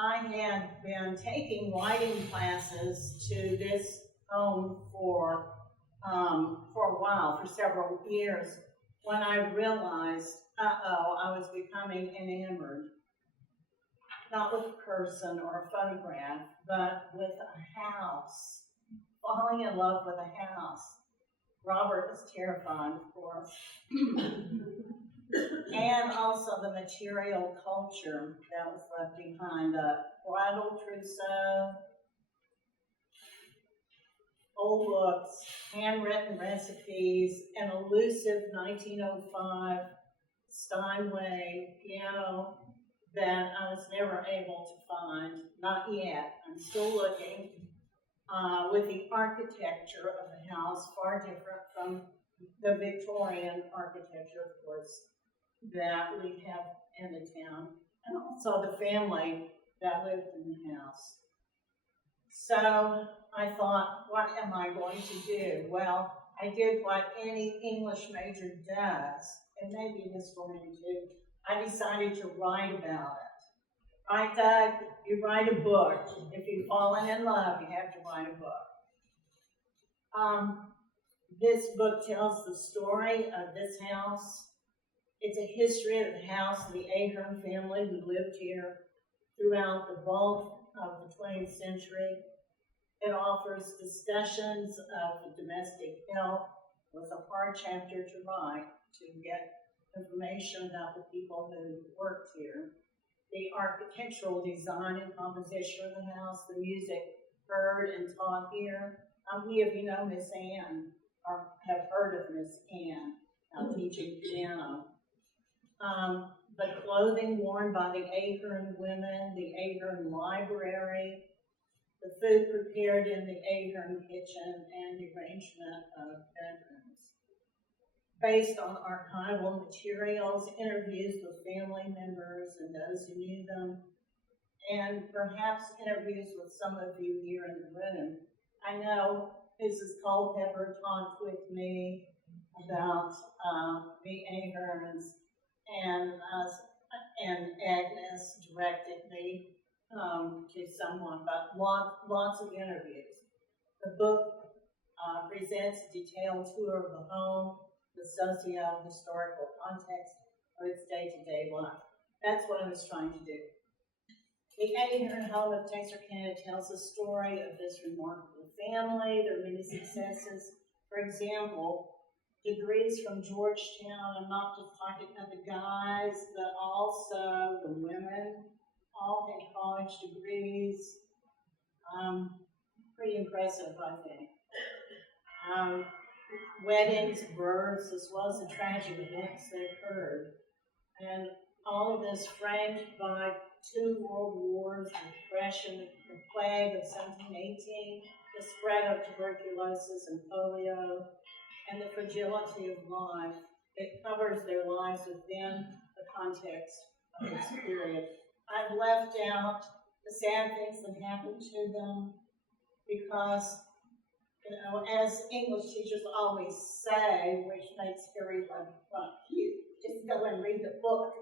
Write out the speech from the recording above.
I had been taking writing classes to this home for a while, for several years, when I realized, I was becoming enamored, not with a person or a photograph, but with a house, falling in love with a house. Robert was terrified, of course. And also the material culture that was left behind, bridal trousseau, old books, handwritten recipes, an elusive 1905 Steinway piano that I was never able to find, not yet. I'm still looking, with the architecture of the house far different from the Victorian architecture, of course, that we have in the town, and also the family that lived in the house. So I thought, what am I going to do? Well, I did what any English major does, and maybe this woman too. I decided to write about it. Right, Doug? You write a book. If you've fallen in love, you have to write a book. This book tells the story of this house. It's a history of the house of the Ahern family who lived here throughout the bulk of the 20th century. It offers discussions of the domestic health. It was a hard chapter to write to get information about the people who worked here. The architectural design and composition of the house, the music heard and taught here. How many of you know Miss Ann or have heard of Miss Ann teaching piano? The clothing worn by the Ahern women, the Ahern library, the food prepared in the Ahern kitchen, and the arrangement of bedrooms. Based on archival materials, interviews with family members and those who knew them, and perhaps interviews with some of you here in the room. I know Mrs. Culpepper talked with me about the Aherns, and Agnes directed me to someone, but lots of interviews. The book presents a detailed tour of the home, the socio-historical context of its day-to-day life. That's what I was trying to do. The Ahern Home of Texarkana tells the story of this remarkable family, their many successes. For example, degrees from Georgetown. I'm not just talking about the guys, but also the women. All had college degrees. Pretty impressive, I think. Weddings, births, as well as the tragic events that occurred. And all of this framed by 2 world wars, the Depression, the plague of 1718, the spread of tuberculosis and polio, and the fragility of life. It covers their lives within the context of this period. I've left out the sad things that happened to them because, you know, as English teachers always say, which makes everybody fun, just go and read the book.